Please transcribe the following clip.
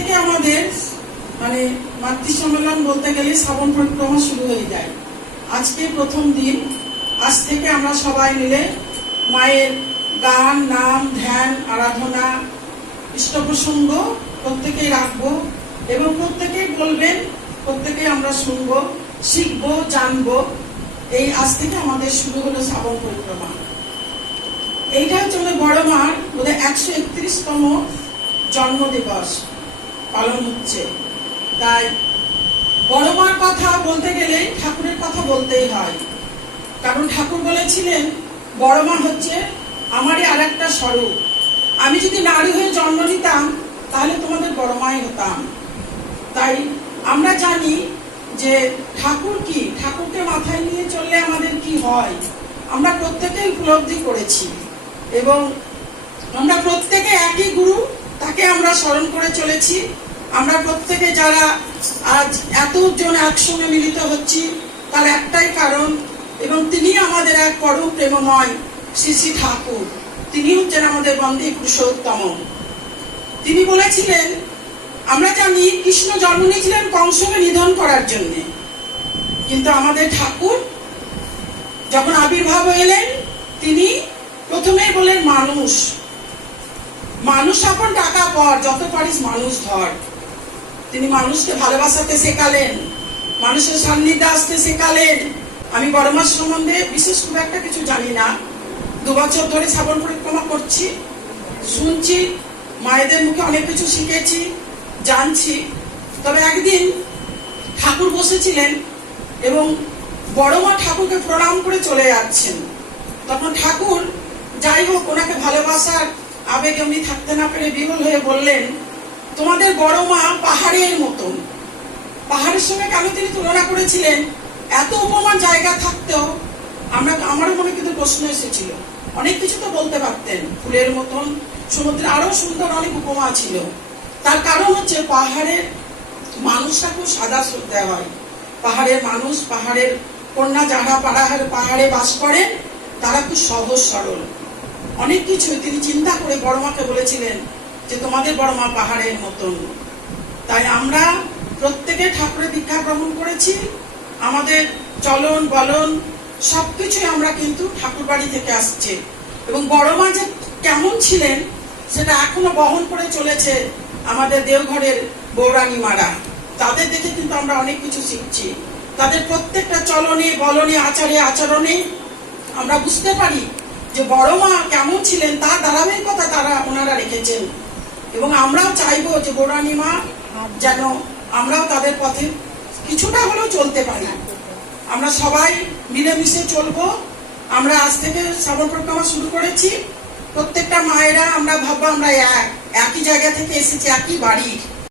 থেকে আমাদের মানে মাতৃ সম্মেলন বলতে গেলে শ্রাবণ পরিক্রমা শুরু হয়ে যায়। আজকে প্রথম দিন। আজ থেকে আমরা সবাই মিলে মায়ের গান, নাম, ধ্যান, আরাধনা, ইষ্ট প্রসঙ্গ প্রত্যেকেই রাখবো এবং প্রত্যেকেই বলবেন, প্রত্যেকেই আমরা শুনবো, শিখবো, জানবো। এই আজ থেকে আমাদের শুরু হলো শ্রাবণ পরিক্রমা। এইটা হচ্ছে বড় মার বোধহয় 131তম জন্মদিবস পালন হচ্ছে। তাই বড় মার কথা বলতে গেলে ঠাকুরের কথা বলতেই হয়, কারণ ঠাকুর বলেছিলেন বড় মা হচ্ছে আমারই আর একটা স্বরূপ। আমি যদি নারী হয়ে জন্ম নিতাম তাহলে তোমাদের বড় মাই হতাম। তাই আমরা জানি যে ঠাকুর কি, ঠাকুরকে মাথায় নিয়ে চললে আমাদের কি হয় আমরা প্রত্যেকেই উপলব্ধি করেছি এবং আমরা প্রত্যেকে একই গুরু, তাকে আমরা স্মরণ করে চলেছি। আমরা প্রত্যেকে যারা আজ এতজন একসঙ্গে মিলিত হচ্ছি তার একটাই কারণ, এবং তিনি আমাদের এক পরম প্রেমময় শ্রী শ্রী ঠাকুর। তিনি হচ্ছেন আমাদের বন্দে পুরুষোত্তম। তিনি বলেছিলেন, আমরা জানি কৃষ্ণ জন্ম নিয়েছিলেন কংসকে নিধন করার জন্য, কিন্তু আমাদের ঠাকুর যখন আবির্ভাব এলেন তিনি প্রথমে বললেন মানুষ মানুষ আপন টাকা পর, যত পারিস মানুষ ধর। তিনি মানুষকে ভালোবাসাতে শেখালেন, মানুষের সান্নিধ্যে আসতে শেখালেন। আমি বড় মার সম্বন্ধে বিশেষ খুব একটা কিছু জানি না। 2 বছর ধরে শ্রাবণ পরিক্রমা করছি, শুনছি, মায়েদের মুখে অনেক কিছু শিখেছি, জানছি। তবে একদিন ঠাকুর বসেছিলেন এবং বড় মা ঠাকুরকে প্রণাম করে চলে যাচ্ছেন। তখন ঠাকুর যাই হোক ওনাকে ভালোবাসার আবেগে উনি থাকতে না পেরে বিহ্বল হয়ে বললেন, তোমাদের বড় মা পাহাড়ের মতন। পাহাড়ের সঙ্গে কেন তিনি তুলনা করেছিলেন? এত উপমান জায়গা থাকতেও আমারও মনে কিন্তু প্রশ্ন এসেছিল। অনেক কিছু তো বলতে পারতেন, ফুলের মতন, সমুদ্রে আরো সুন্দর অনেক উপমা ছিল। তার কারণ হচ্ছে পাহাড়ের মানুষরা খুব সাদা শ্রদ্ধা হয়। পাহাড়ের মানুষ, পাহাড়ের কন্যা যারা পাহাড়ে বাস করেন তারা খুব সহজ সরল। অনেক কিছু তিনি চিন্তা করে বড় মাকে বলেছিলেন যে তোমাদের বড় মা পাহাড়ের মতন। তাই আমরা প্রত্যেকে ঠাকুরের দীক্ষা গ্রহণ করেছি। আমাদের চলন বলন সবকিছুই আমরা কিন্তু ঠাকুর বাড়ি থেকে আসছে, এবং বড় মা যে কেমন ছিলেন সেটা এখনো বহন করে চলেছে আমাদের দেওঘরের বৌরানী মারা। তাদের দেখে কিন্তু আমরা অনেক কিছু শিখছি। তাদের প্রত্যেকটা চলনে বলনে আচারে আচরণে আমরা বুঝতে পারি যে বড় মা কেমন ছিলেন, তার ধারাবাহিকতা ওনারা রেখেছেন। এবং আমরাও চাইবো যে বৌরানী মা যেন আমরাও তাদের পথে কিছুটা হলেও চলতে পারি। আমরা সবাই মিলেমিশে চলবো। আমরা আজ থেকে শ্রাবণ পরিক্রমা শুরু করেছি। প্রত্যেকটা মায়েরা আমরা ভাববো আমরা একই জায়গা থেকে এসেছি, একই বাড়ি।